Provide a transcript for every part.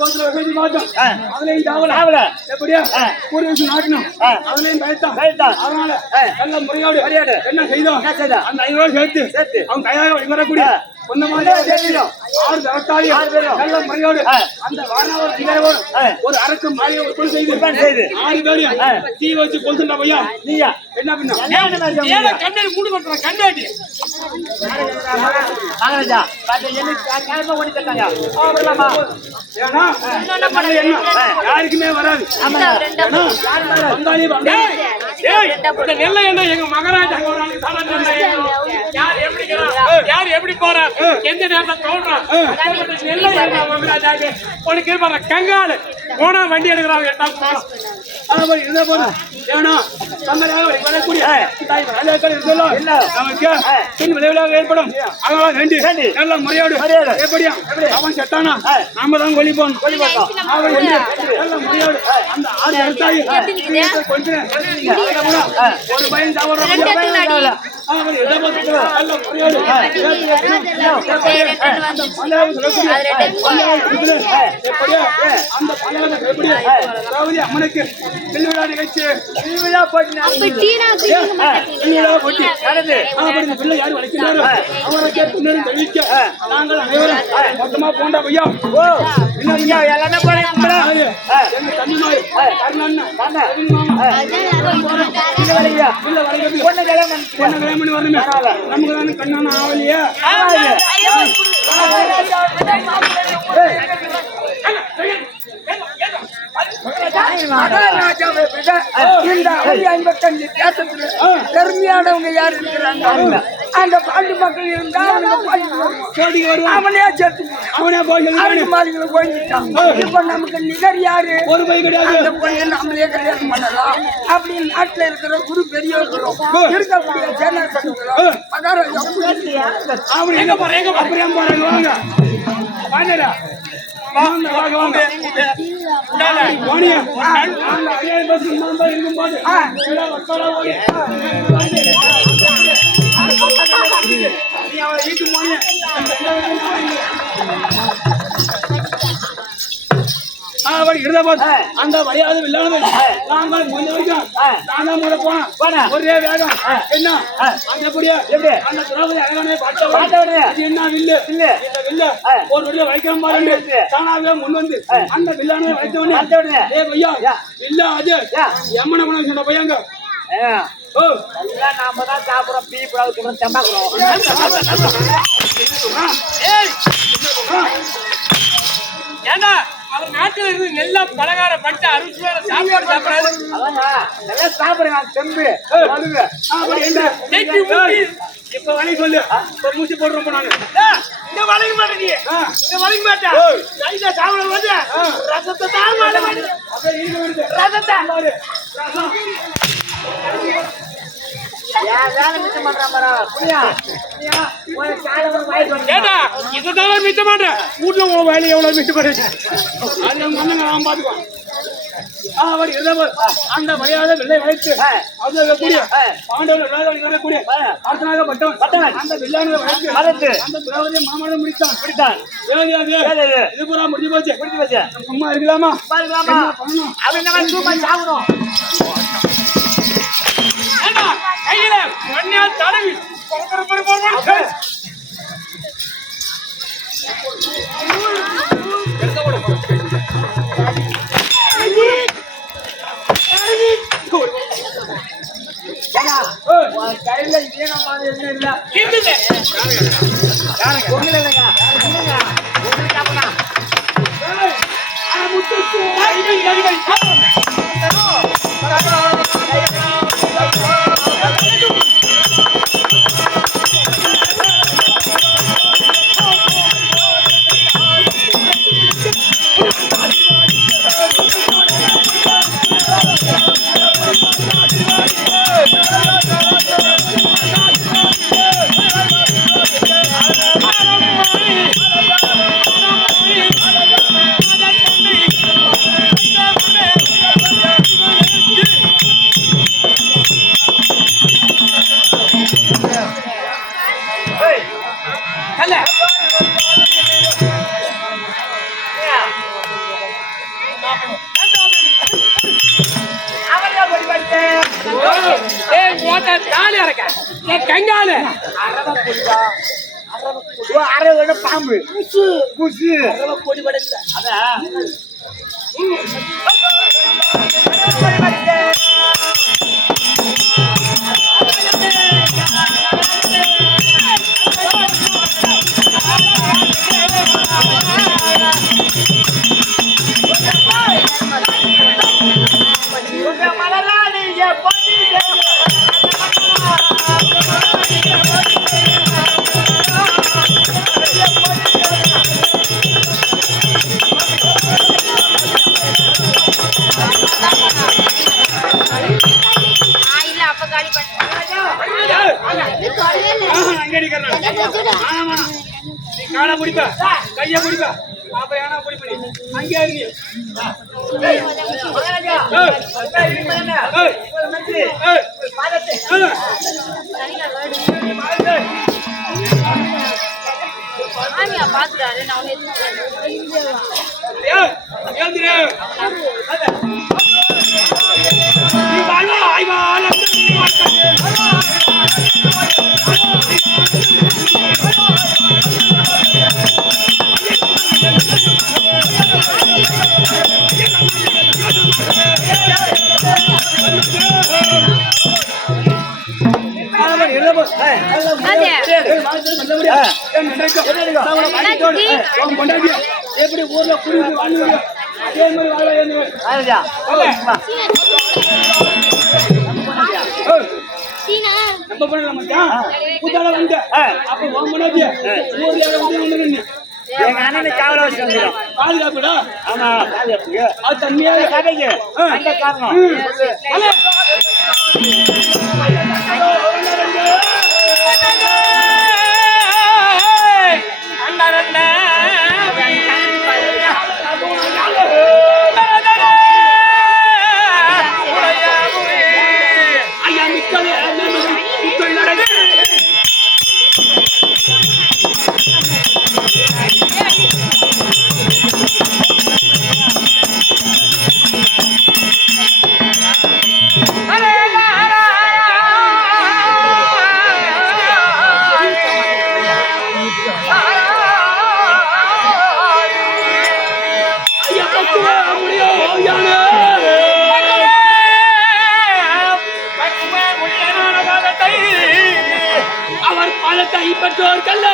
கோத்துல வெகுதி மாட்டோம் அதுலயும் தாவல எப்படியா ஒரு விஷயம் நாட்டணும் அதுலயும் பயத்தான் அதனால நல்ல முறையோடு என்ன செய்தோம் அந்த 5 ரூபாய் சேர்த்து அவங்க கையாக வழிபடக்கூடிய அந்த ஒரு அரக்கு மாலையை ஒரு செய்து 6 பேரையும் தீ வச்சு கொல்லுண்டா பையா நீயா என்ன பண்ண கண்ணாடி மூடு பண்ற கண்ணாடி மகாராஜா யாருக்குமே வராது நெல்லை என்ன எங்க மகாராஜா யார் எப்படி போறார் எந்த நேரத்தில் தோன்றான் உனக்கு கங்கால போனா வண்டி எடுக்கிறாங்க ஏற்படும் அதனால வேண்டி நல்ல முறையோடு எப்படியா அவன் செத்தானா நாம தான் கொல்லி போகணும் நல்ல முறையோடு அந்த ஒரு பையன் சாப்பிடுற அம்மனுக்கு திருவிழா நிகழ்ச்சி பிள்ளை யாரு வளைக்கிறாரோ அவரை தெரிவிக்க நாங்கள் அனைவரும் மொத்தமா போண்டா பையா நமக்கு தானே கண்ணான ஆவலியா பெருமையானவங்க யாரு இருக்கிறாங்க அந்த பாண்டி மக்கள் இருந்தா அவனே சேர்த்து அவனே போயிட்டான் இப்ப நமக்கு நிகர் யாரு ஒரு பை கிடையாது நம்மளே கல்யாணம் பண்ணலாம் அப்படின்னு நாட்டுல இருக்கிற குரு பெரியவர்களும் இருக்கக்கூடிய சேனர்களும் அவன் எங்க போறாங்க வாங்க வாங்கடா வாங்க வாங்க வாங்க இருக்கும்போது அந்த வழியாவது இல்லாத நாங்கள் கொஞ்சம் வரைக்கும் நான் போனேன் ஒரே வேகம் என்ன அந்த எப்படியா அந்த திரௌபதி அழகானே பார்த்த என்ன வில்லு வில்ல ஒரு வழியா வைக்கிற மாதிரி தானாவே முன் வந்து அந்த வில்லானே வைத்த உடனே ஏ பையா இல்ல அது எம்மன குணம் சொன்ன பையங்க நாம தான் சாப்பிடுறோம் பீ புறாவுக்கு தம்பாக்குறோம் ஏண்டா அவர் நாட்டில் இருந்து நெல்ல பலகாரம் பட்டு அறுசுவையான சாப்பாடு சாப்பிடாது நல்லா சாப்பிடுறேன் செம்பு இப்ப வழி சொல்லு மூச்சு போடுறோம் நாங்க இந்த வளைக்க மாட்டேன் இந்த வளைக்க மாட்டேன் சாப்பிட வந்து ரசத்தை தான் ரசத்தை இதுதான் மிச்ச மாட்டேன் வீட்டுல உன் வேலை எவ்வளவு மிச்சம் பண்ணு அது நான் பாத்துக்குவான் அந்த மரியாதை வெள்ளை வளைத்து பாண்டவர்கள் பட்டவன் அந்த வெள்ளான வளைத்து அந்த திரௌபதியை மாமல்லம் முடித்தான் இது பூரா முடிஞ்சு போச்சு சும்மா இருக்கலாமா கையில மண்ணியால் தடவி கையில ஈனமான என்ன இல்ல ஏய் மோட்ட தாலி அரக்க ஏ கங்கால அரவ பாம்பு புசு புசு அரவ பொடி படைச்ச அத காலை பிடிப்பா கைய பிடிப்பா அப்ப ஏனா பிடிப்படி அங்கே இரு பாத்துறாரு நான் எப்படி ஊர்ல புரியுது அதே மாதிரி நம்ம பண்ணலாம் புத்தால வந்து அப்ப ஊர்ல எங்க அண்ணன் காவல வச்சு பாதுகாப்புடா ஆமா பாதுகாப்புக்கு அது தண்ணியா கதைக்கு அந்த காரணம் ஐயா மிக்கலே அவர் பலத்தை பெற்றோர்கள்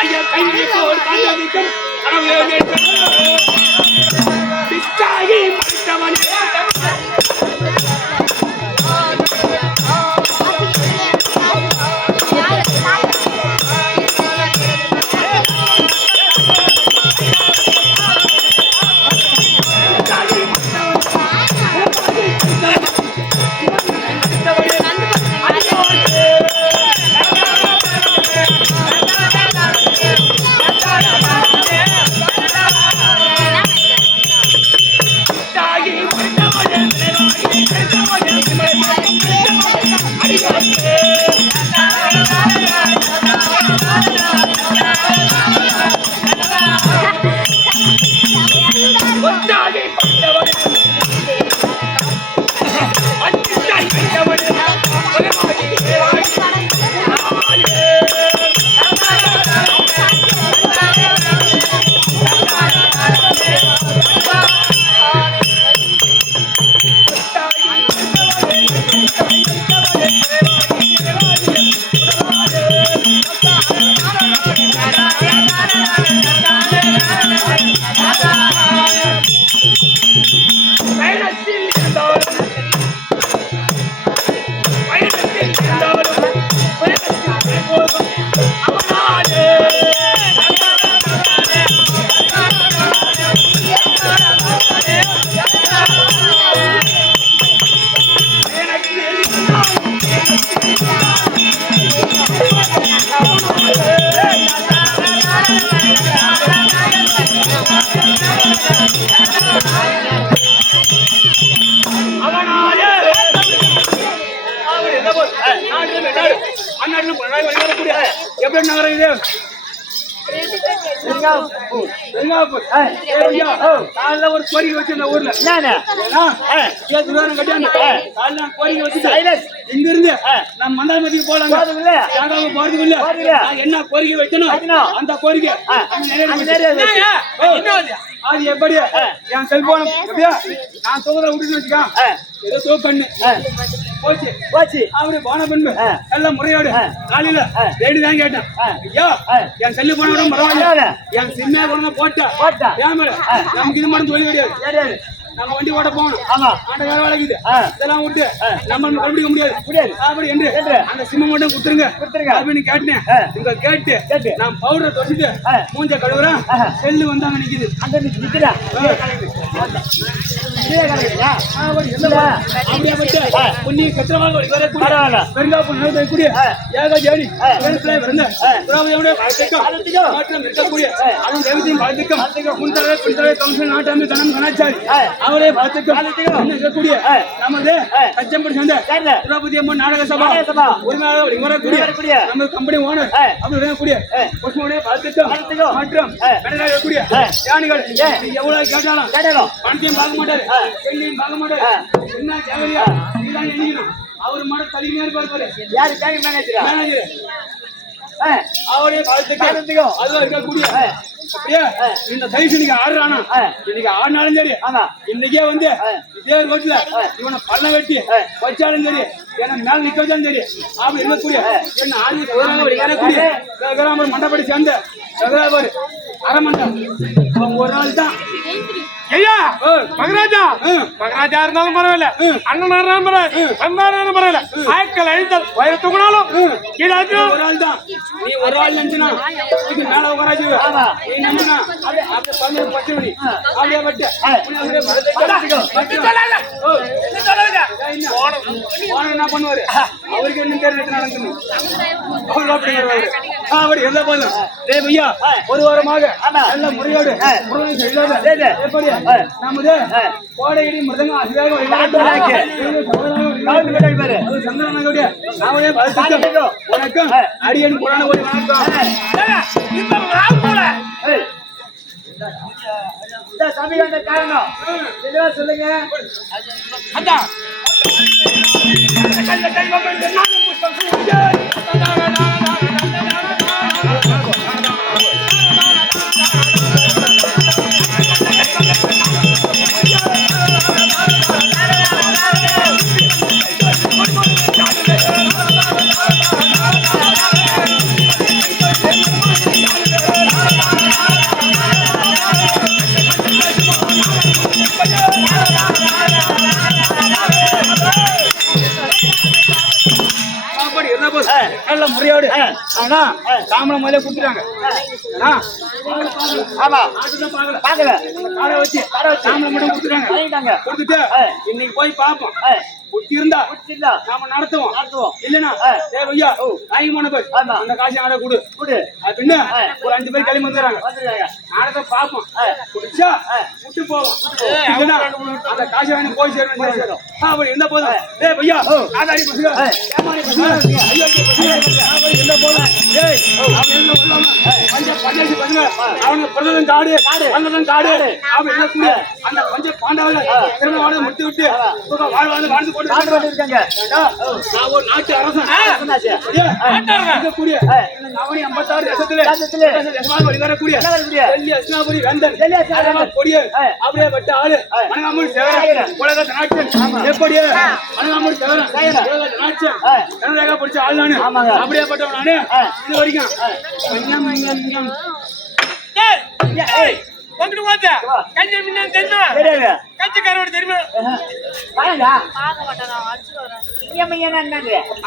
ஐயா கையை போர் கண்டதிக்கும் பிச்சாகி மறைத்தவனே எப்படி நகரம் இது பெருங்காப்பூர். ஏய் ஐயா, காலைல ஒரு கோரிக்கை வச்சு இந்த ஊர்ல என்னண்ணே? தூரம் கட்டியாண்டு காலைல நான் கோரிக்கை வச்சு சைலன்ஸ். இங்க இருந்து நம்ம மந்தாரமதிக்கு போலாங்க போறதுக்குள்ள? தேங்காய் போறதுக்கு இல்ல போறதுக்குள்ள? நான் என்ன கோரிக்கை வைக்கணும் வைக்கணும். அந்த கோரிக்கை அங்க நிறைய அது எப்படி என் செல்போன் எப்படியா நான் தூக்கத்தை விட்டுன்னு வச்சுக்கா ஏதோ தூக்கண்ணு போச்சு போச்சு. அவரு போன பின்பு எல்லாம் முறையோடு காலையில தேடிதான் கேட்டேன் ஐயா என் செல்லு போன கூட பரவாயில்ல என் சிம்மே போன போட்டா போட்டா. ஏன் மேல நமக்கு இது மட்டும் சொல்லி கிடையாது தெரியாது. நம்ம வண்டி ஓட்ட போகணும் ஆமா. ஆட்ட வேற வேலைக்குது இதெல்லாம் விட்டு நம்ம கண்டுபிடிக்க முடியாது அப்படி என்று என்று. அந்த சிம்ம மட்டும் கொடுத்துருங்க கொடுத்துருங்க. அப்படின்னு கேட்டேன் இங்க கேட்டு நான் பவுடர் தொட்டிட்டு மூஞ்ச கழுவுறேன் செல்லு வந்து அங்க நிக்குது அங்க நிக்கிறா. பொன்னி கத்திரமாக பரவாயில்ல. பெருங்காப்பு நிலத்தக்கூடிய ஏக ஜேடி திராவிட மாற்றம் இருக்கக்கூடிய அதன் தெய்வத்தையும் வாழ்த்துக்கும் முன்தலை பின்தலை கவுன்சில் நாட்டாமை தனம் கலாச்சாரி அவரே வாழ்த்துக்கும் இருக்கக்கூடிய நமது கச்சம்படி சேர்ந்த திரௌபதி அம்மன் நாடக சபா உரிமையாளர் வரக்கூடிய நம்ம கம்பெனி ஓனர் அப்படி இருக்கக்கூடிய புஷ்மனுடைய வாழ்த்துக்கும் மற்றும் இருக்கக்கூடிய யானைகள் எவ்வளவு கேட்டாலும் பணத்தையும் பார்க்க மாட்டாரு பெண்ணையும் பார்க்க மாட்டாரு என்ன தேவையா நீதான் எண்ணிக்கணும் அவரு மட்டும் தள்ளினே இருப்பாரு யாரு பேங்க் மேனேஜரா? மேனேஜர் அவரே வாழ்த்துக்கும் அதுவா இருக்கக்கூடிய அப்படியே இந்த சைஸ் இன்னைக்கு ஆடுறானா இன்னைக்கு ஆடினாலும் சரி இன்னைக்கே வந்து இதே ரோட்ல இவனை பல்ல வெட்டி வச்சாலும் சரி என்ன மேல நிக்க வச்சாலும் சரி அப்படி இருக்கக்கூடிய என்ன ஆடி மண்டபடி சேர்ந்த அரமண்டம் ஒரு நாள் தான் ஐயா மகராஜா மகராஜா இருந்தாலும் பரவாயில்ல அண்ணனா இருந்தாலும் பரவாயில்ல அண்ணாரும் பரவாயில்ல ஆட்கள் அழித்தல் வயிறு தூக்கினாலும் கீழாச்சும் ஒரு ஆள் தான் நீ ஒரு ஆள் நினைச்சுனா இது மேல உட்காராச்சு நீ நம்பினா அப்படியே பதினேழு பத்து மணி அப்படியே பட்டு என்ன பண்ணுவாரு அவருக்கு என்ன தெரியும் நடக்குது அவர் அப்படிங்கிறவாரு அப்படி எந்த போதும் டேய் பையா ஒரு வாரமாக நல்ல முறையோடு எப்படி நமது கோடையடி மிருதங்க வணக்கம் அடியன் புராண ஒரு சமீப காரணம் சொல்லுங்க. நல்ல முறையோடு ஆனா தாமரை முதல்ல கொடுத்துட்டாங்க பாக்கல காடை வச்சு தாமரை மட்டும் கொடுத்துட்டாங்க கொடுத்துட்டு இன்னைக்கு போய் பார்ப்போம் இருந்தா நாம நடத்துவோம் இல்லன்னா ஐயா நாயகமான பேர் அந்த காசு ஆட கொடு அப்படின்னு ஒரு 5 பேர் கிளம்பி வந்துடுறாங்க நாடத்தை பார்ப்போம் குடிச்சா விட்டு போவோம் இல்லன்னா அந்த காசு வாங்கி போய் சேரணும் அப்படி என்ன போதும் ஐயா ஆதாரி பசங்க ஏமாறி பசங்க ஐயா என்ன போதும் பஞ்சாயத்து பசங்க அவங்க பிறந்ததும் காடு வந்ததும் காடு அப்படி என்ன அந்த பஞ்ச பாண்டவர்கள் திறமை வாழ முடித்து விட்டு வாழ்வாங்க வாழ்ந்து கொண்டு இருக்காங்க. நான் ஒரு நாட்டு அரசன் இருக்கக்கூடிய 56 வழிவரக்கூடிய அஸ்னாபுரி வேந்தன் கொடிய அப்படியே பட்ட ஆளு வணங்காமூர் சேவரன் உலக நாட்டன் எப்படி வணங்காமூர் சேவரன் உலக நாட்டன் கனரேகா படிச்ச ஆள் நானு அப்படியே பட்டவன் நானு இது வரைக்கும் கஞ்சி மீன் தெரியுமா? கஞ்சி கருவாடு தெரியுமா?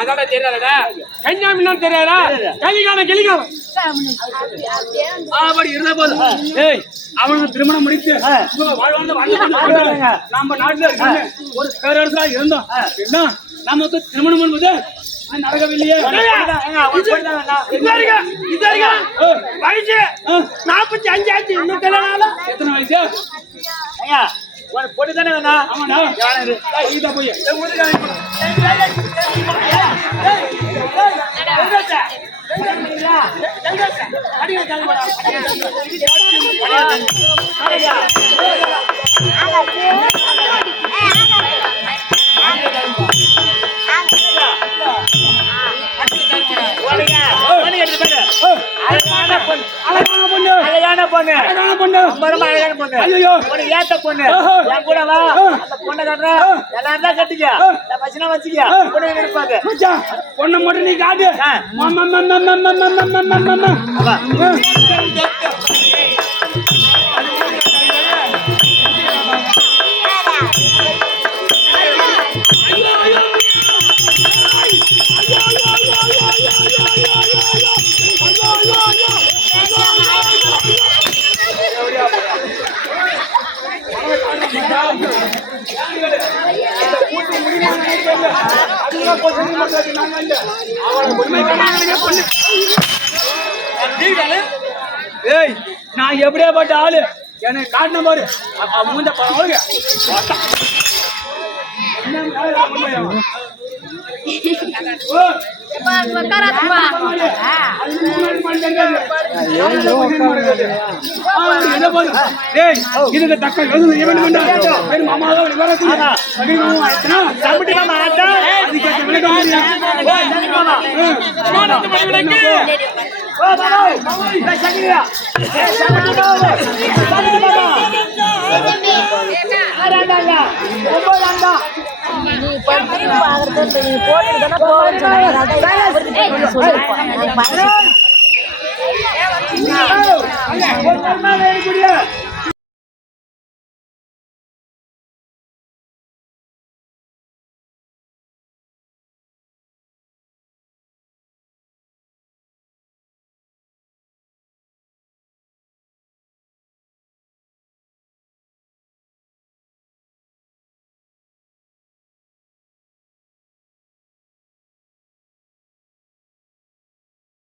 அதாடா தெரியாதடா. கஞ்சா மீன் தெரியாதா? கலிகான கலிகானம். அப்படி இருந்த போதும் அவனுக்கு திருமணம் முடித்து வாழ்வாங்க நம்ம நாட்டுல இருக்காங்க ஒரு பேரரசா இருந்தோம் என்ன நமக்கு திருமணம் என்பது நடக்கவில்லையே. வயசு 45 ஆச்சு. இன்னும் கல்யாணம் எத்தனை வயசு? பொண்ணு தானே வேணா? ஆமாடா இதா போய் அழகான பொண்ணு அழகான பொண்ணு ரொம்ப ரொம்ப அழகான பொண்ணு ஐயோ உனக்கு ஏத்த பொண்ணு என் கூட வா அந்த பொண்ணை கட்டுற எல்லாரும் தான் கட்டிக்க பசங்க வச்சுக்க பொண்ணு இருப்பாங்க மச்சான் பொண்ணை மட்டும் நீ காட்டு ஏய் நான் எப்படியா பட்ட ஆளு எனக்கு காட்டின பாரு மூஞ்ச பழம் இதுக்கு தக்க மாமா நீ பாக்குறது நீ போட்டுட்டு போக